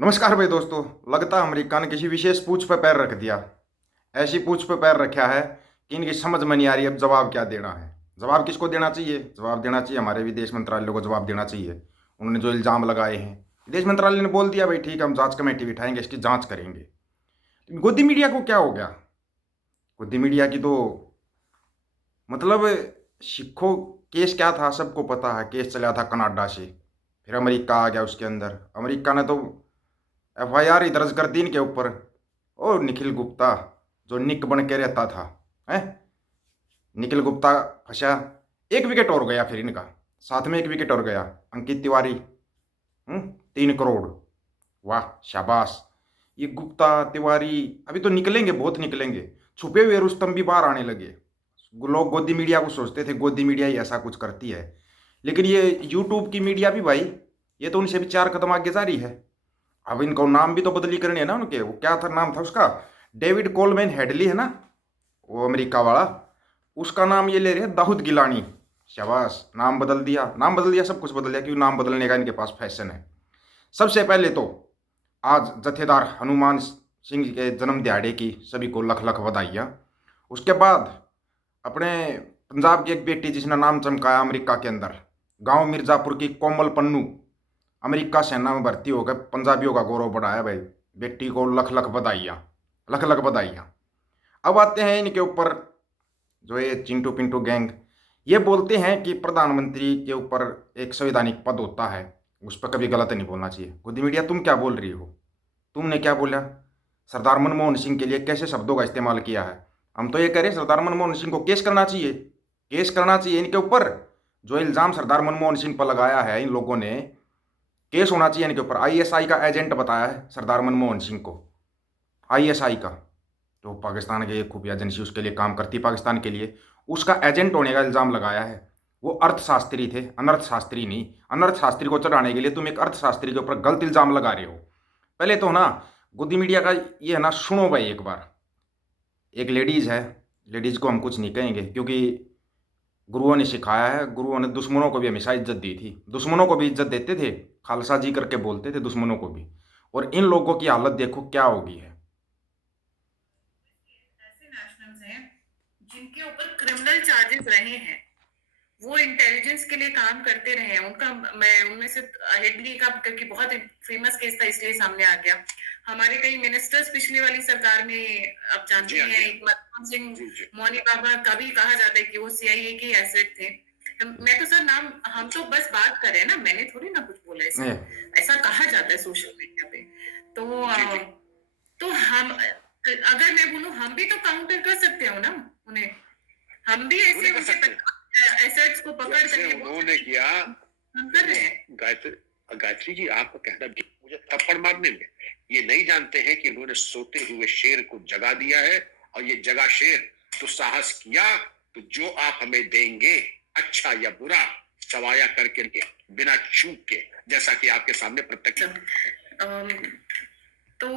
नमस्कार भाई दोस्तों। लगता है अमेरिका ने किसी विशेष पूछ पे पैर रख दिया। ऐसी पूछ पे पैर रखा है कि इनकी समझ में नहीं आ रही अब जवाब क्या देना है। जवाब किसको देना चाहिए? जवाब देना चाहिए हमारे विदेश मंत्रालय को, जवाब देना चाहिए। उन्होंने जो इल्ज़ाम लगाए हैं, विदेश मंत्रालय ने बोल दिया भाई ठीक है, हम जांच कमेटी बिठाएंगे, इसकी जांच करेंगे। गोदी मीडिया को क्या हो गया? गोदी मीडिया की तो मतलब सिखो केस क्या था सबको पता है। केस चला था कनाडा से, फिर अमेरिका आ गया। उसके अंदर अमेरिका ने तो एफआईआर ही दर्ज कर दी इनके ऊपर। ओ निखिल गुप्ता जो निक बन के रहता था, है निखिल गुप्ता फंसा। एक विकेट और गया फिर इनका, साथ में एक विकेट और गया। अंकित तिवारी 3 करोड़। वाह शाबाश। ये गुप्ता तिवारी अभी तो निकलेंगे, बहुत निकलेंगे। छुपे हुए रुस्तम भी बाहर आने लगे। लोग गोदी मीडिया को सोचते थे गोदी मीडिया ही ऐसा कुछ करती है, लेकिन ये यूट्यूब की मीडिया भी भाई, ये तो उनसे भी 4 कदम आगे जा रही है। अब इनको नाम भी तो बदली करनी है ना उनके। वो क्या था नाम था उसका, डेविड कोलमैन हेडली है ना, वो अमेरिका वाला। उसका नाम ये ले रहे हैं दाऊद गिलानी। शाबाश, नाम बदल दिया, नाम बदल दिया, सब कुछ बदल दिया, क्योंकि नाम बदलने का इनके पास फैशन है। सबसे पहले तो आज जथेदार हनुमान सिंह के जन्म दिहाड़े की सभी को लख लख बधाइयाँ। उसके बाद अपने पंजाब की एक बेटी जिसने नाम चमकाया अमेरिका के अंदर, गांव मिर्जापुर की कोमल पन्नू, अमेरिका सेना में भर्ती होकर पंजाबियों का गौरव बढ़ाया भाई। बेटी को लख लख बधाइयाँ, लख लख बधाइयाँ। अब आते हैं इनके ऊपर, जो ये चिंटू पिंटू गैंग, ये बोलते हैं कि प्रधानमंत्री के ऊपर एक संवैधानिक पद होता है, उस पर कभी गलत नहीं बोलना चाहिए। गोदी मीडिया तुम क्या बोल रही हो? तुमने क्या बोला? सरदार मनमोहन सिंह के लिए कैसे शब्दों का इस्तेमाल किया है? हम तो ये कह रहे हैं सरदार मनमोहन सिंह को केस करना चाहिए, केस करना चाहिए इनके ऊपर। जो इल्ज़ाम सरदार मनमोहन सिंह पर लगाया है इन लोगों ने, केस होना चाहिए इनके ऊपर। आईएसआई का एजेंट बताया है सरदार मनमोहन सिंह को, आईएसआई का, जो पाकिस्तान की एक खुफिया एजेंसी उसके लिए काम करती है पाकिस्तान के लिए, उसका एजेंट होने का इल्ज़ाम लगाया है। वो अर्थशास्त्री थे, अनर्थशास्त्री नहीं। अनर्थशास्त्री को चढ़ाने के लिए तुम एक अर्थशास्त्री के ऊपर गलत इल्ज़ाम लगा रहे हो। पहले तो ना गोदी मीडिया का ये है ना, सुनो भाई एक बार। एक लेडीज़ है, लेडीज़ को हम कुछ नहीं कहेंगे क्योंकि गुरुओं ने सिखाया है, गुरुओं ने दुश्मनों को भी हमेशा इज्जत दी थी, दुश्मनों को भी इज्जत देते थे, खालसा जी करके बोलते थे दुश्मनों को भी। और इन लोगों की हालत देखो क्या होगी है। ऐसे नेशनल्स हैं जिनके ऊपर क्रिमिनल चार्जेस रहे हैं, वो इंटेलिजेंस के लिए काम करते रहे हैं। उनका मैं उनमें से हेडली का करके बहुत फेमस केस था, इसलिए सामने आ गया। हमारे कई मिनिस्टर्स पिछली वाली सरकार में, आप जानते हैं, एक मनमोहन सिंह, मौनी बाबा का भी कहा जाता है कि वो सीआईए के एसेट थे। मैं तो सर नाम, हम तो बस बात कर रहे हैं ना, मैंने थोड़ी ना कुछ बोला इसमें। ए, ऐसा कहा जाता है सोशल मीडिया पे। तो हम, अगर मैं बोलूं, हम भी तो काउंटर कर सकते हो ना उन्हें। हम भी ऐसे उनके एसेट्स को पकड़ करके उन्होंने किया। हम कर रहे हैं। गायत्री, गायत्री जी आपका कहना भी मुझे थप्पड़ मारने में, ये नहीं जानते हैं कि उन्होंने सोते हुए शेर को जगा दिया है, और ये जगा शेर तो साहस किया, तो जो आप हमें देंगे अच्छा या बुरा सवाया करके बिना चूक के, जैसा कि आपके सामने प्रत्यक्ष। तो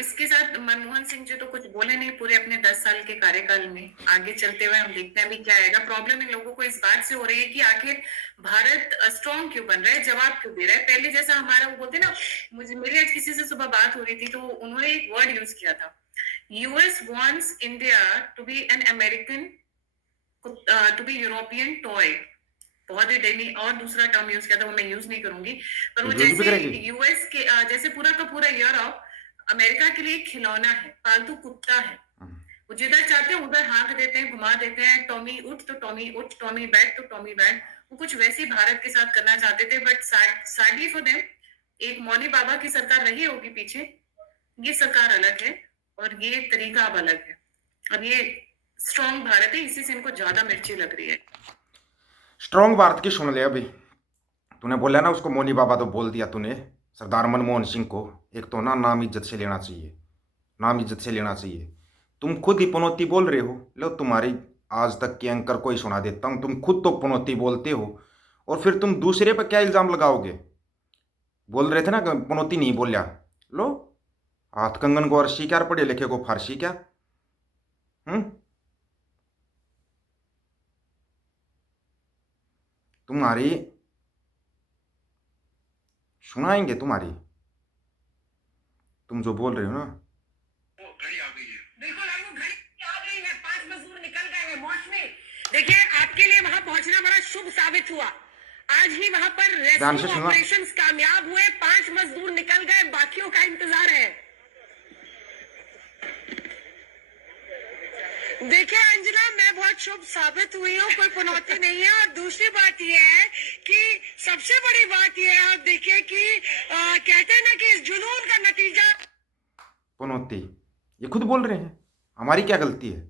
इसके साथ मनमोहन सिंह जी तो कुछ बोले नहीं पूरे अपने 10 साल के कार्यकाल में। आगे चलते हुए हम देखते हैं अभी क्या आएगा। प्रॉब्लम इन लोगों को इस बात से हो रही है कि आखिर भारत स्ट्रॉन्ग क्यों बन रहा है, जवाब क्यों दे रहा है। पहले जैसा हमारा, वो बोलते ना, मुझे मेरी आज किसी से सुबह बात हो रही थी तो उन्होंने एक वर्ड यूज किया था, US wants India to be an American, to be European toy. बहुत ही डेली और दूसरा टर्म यूज किया था, वो मैं यूज नहीं करूंगी। पर वो यूज भी जैसे करेगी। यूएस के जैसे पूरा का पूरा यूरोप अमेरिका के लिए खिलौना है, पालतू कुत्ता है। वो जिधर चाहते हैं उधर हाँक देते हैं, घुमा देते हैं। टॉमी उठ तो टॉमी उठ, टॉमी बैठ तो टॉमी बैठ। वो कुछ वैसे ही भारत के साथ करना चाहते थे, बट सैडली फॉर देम एक मौनी बाबा की सरकार रही होगी पीछे। ये सरकार अलग है और ये तरीका अब अलग है। अब ये स्ट्रॉन्ग भारत है, इसी से इनको ज्यादा मिर्ची लग रही है। स्ट्रॉन्ग भारत की सुन ले अभी। तूने बोला ना उसको मोनी बाबा, तो बोल दिया तूने सरदार मनमोहन सिंह को। एक तो ना नाम इज्जत से लेना चाहिए, नाम इज्जत से लेना चाहिए। तुम खुद ही पनौती बोल रहे हो। लो तुम्हारी आज तक के एंकर को ही सुना देता हूँ, तुम खुद तो पनौती बोलते हो और फिर तुम दूसरे पर क्या इल्ज़ाम लगाओगे? बोल रहे थे ना कि पनौती नहीं बोलिया। लो, हाथ कंगन को अर्शी क्या, पढ़े लिखे को फारसी क्या? हम्म तुम्हारी सुनाएंगे तुम्हारी। तुम जो बोल रहे हो ना, बिल्कुल आपको घड़ी आ गई है, 5 मजदूर निकल गए हैं मौसमी। देखिए आपके लिए वहां पहुंचना बड़ा शुभ साबित हुआ। आज ही वहां पर ध्यान से रेस्क्यू सुनना। ऑपरेशंस कामयाब हुए, 5 मजदूर निकल गए, बाकियों का इंतजार है। देखिए अंजना, मैं बहुत शुभ साबित हुई हूँ, कोई पनौती नहीं है। और दूसरी बात यह है कि सबसे बड़ी बात यह है, आप देखिए कि कहते हैं ना कि इस जुनून का नतीजा। पनौती, ये खुद बोल रहे हैं, हमारी क्या गलती है?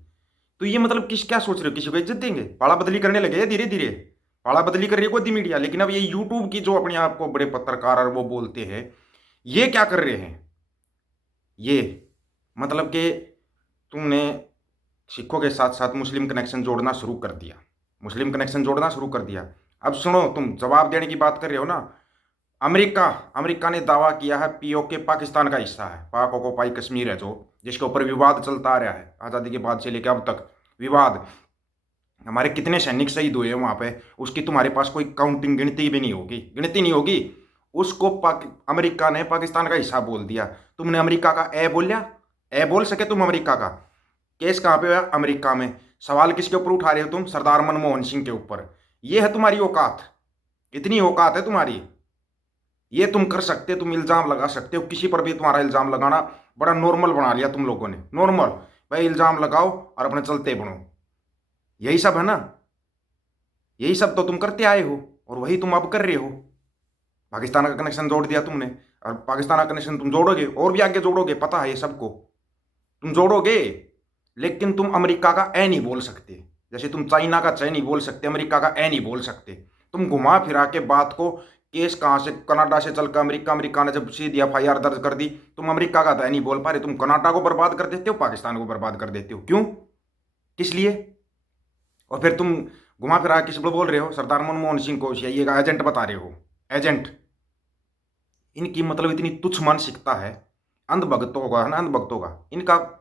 तो ये मतलब क्या सोच रहे हो, किसी को इज्जत देंगे? पाड़ा बदली करने लगे धीरे धीरे, पाड़ा बदली कर रही है गोदी मीडिया। लेकिन अब ये यूट्यूब की जो अपने आप को बड़े पत्रकार और वो बोलते हैं, ये क्या कर रहे हैं? ये मतलब कि तुमने सिखों के साथ साथ मुस्लिम कनेक्शन जोड़ना शुरू कर दिया, मुस्लिम कनेक्शन जोड़ना शुरू कर दिया। अब सुनो, तुम जवाब देने की बात कर रहे हो ना। अमेरिका ने दावा किया है पीओके पाकिस्तान का हिस्सा है, पाक ऑक्युपाई कश्मीर है जो, जिसके ऊपर विवाद चलता आ रहा है आज़ादी के बाद से लेकर अब तक विवाद। हमारे कितने सैनिक शहीद हुए हैं वहाँ पे, उसकी तुम्हारे पास कोई काउंटिंग गिनती भी नहीं होगी, गिनती नहीं होगी। उसको अमेरिका ने पाकिस्तान का हिस्सा बोल दिया। तुमने अमेरिका का ए बोलिया? ए बोल सके तुम अमेरिका का? केस कहाँ पे हुआ? अमेरिका में। सवाल किसके ऊपर उठा रहे हो तुम? सरदार मनमोहन सिंह के ऊपर। ये है तुम्हारी औकात, इतनी औकात है तुम्हारी, ये तुम कर सकते, तुम इल्ज़ाम लगा सकते हो किसी पर भी। तुम्हारा इल्ज़ाम लगाना बड़ा नॉर्मल बना लिया तुम लोगों ने, नॉर्मल। भाई इल्ज़ाम लगाओ और अपने चलते बनो, यही सब है ना? यही सब तो तुम करते आए हो और वही तुम अब कर रहे हो। पाकिस्तान का कनेक्शन जोड़ दिया तुमने, और पाकिस्तान का कनेक्शन तुम जोड़ोगे और भी आगे जोड़ोगे, पता है ये सबको, तुम जोड़ोगे। लेकिन तुम अमेरिका का ए नहीं बोल सकते, जैसे तुम चाइना का च नहीं बोल सकते, अमेरिका का ए नहीं बोल सकते। तुम घुमा फिरा के बात को, केस कहाँ से, कनाडा से चल कर अमेरिका ने जब सीधी एफआईआर दर्ज कर दी, तुम अमेरिका का तो नहीं बोल पा रहे, तुम कनाडा को बर्बाद कर देते हो, पाकिस्तान को बर्बाद कर देते हो। क्यों, किस लिए? और फिर तुम घुमा फिरा किस बोल रहे हो? सरदार मनमोहन सिंह को ये एजेंट बता रहे हो, एजेंट। इनकी मतलब इतनी तुच्छ मानसिकता है अंधभक्तों का, है ना, अंधभक्तों का।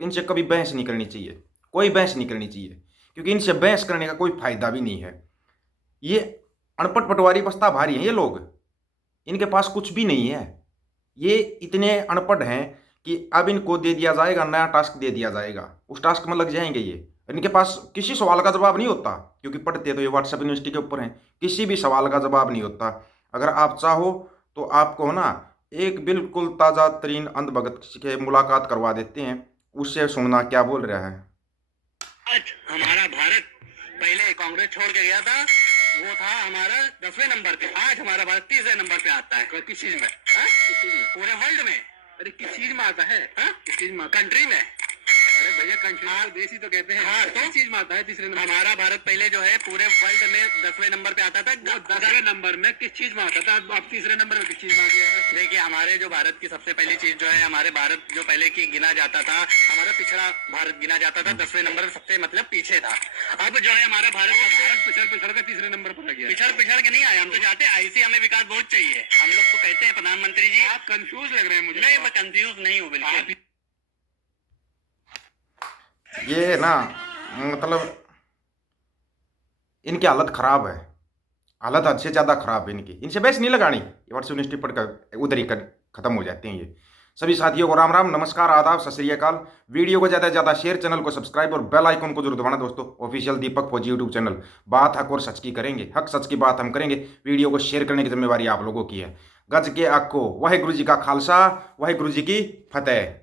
इनसे कभी बहस नहीं करनी चाहिए, कोई बहस नहीं करनी चाहिए, क्योंकि इनसे बहस करने का कोई फायदा भी नहीं है। ये अनपढ़ पटवारी बस्ता भारी हैं ये लोग, इनके पास कुछ भी नहीं है। ये इतने अनपढ़ हैं कि अब इनको दे दिया जाएगा, नया टास्क दे दिया जाएगा, उस टास्क में लग जाएंगे ये। इनके पास किसी सवाल का जवाब नहीं होता, क्योंकि पढ़ते तो ये व्हाट्सएप यूनिवर्सिटी के ऊपर हैं, किसी भी सवाल का जवाब नहीं होता। अगर आप चाहो तो आपको ना एक बिल्कुल ताज़ा तरीन अंधभक्त से मुलाकात करवा देते हैं, उससे सुनना क्या बोल रहा है। आज हमारा भारत पहले कांग्रेस छोड़ के गया था, वो था हमारा 10वें नंबर पे, आज हमारा भारत 30वें नंबर पे आता है। किस चीज में? पूरे वर्ल्ड में। अरे किस चीज में आता है? किस चीज में? कंट्री में। अरे भैया कंट्री तो देश ही तो कहते हैं। हाँ, तो किस चीज में आता है 3रे नंबर? हमारा भारत पहले जो है पूरे वर्ल्ड में 10वें नंबर पे आता था। 10वें नंबर में किस चीज में आता था? अब 3रे नंबर में किस चीज में आ गया है? देखिए हमारे जो भारत की सबसे पहली चीज जो है, हमारे भारत जो पहले की गिना जाता था, हमारा पिछड़ा भारत गिना जाता था, 10वें नंबर सबसे मतलब पीछे था। अब जो है हमारा भारत पिछड़ के 3रे नंबर पर आ गया। पिछड़ के नहीं आया, हम तो चाहते हैं ऐसे, हमें विकास बहुत चाहिए। हम लोग तो कहते हैं प्रधानमंत्री जी। आप कंफ्यूज लग रहे हैं मुझे। नहीं, मैं कंफ्यूज नहीं हूँ बिल्कुल। ये ना मतलब इनकी हालत ख़राब है, हालत हद से ज़्यादा ख़राब है इनकी। इनसे बहस नहीं लगानी, ये व्हाट्सएप यूनिवर्सिटी पढ़कर उधर ही ख़त्म हो जाते हैं ये। सभी साथियों को राम राम, नमस्कार, आदाब, सत श्री अकाल। वीडियो को ज़्यादा से ज़्यादा शेयर, चैनल को सब्सक्राइब और बेल आइकन को जरूर दबाना दोस्तों। ऑफिशियल दीपक फौजी यूट्यूब चैनल, बात हक और सच की करेंगे, हक सच की बात हम करेंगे। वीडियो को शेयर करने की जिम्मेवारी आप लोगों की है। गज के आखो, वाहिगुरु जी का खालसा, वाहिगुरु जी की फतेह।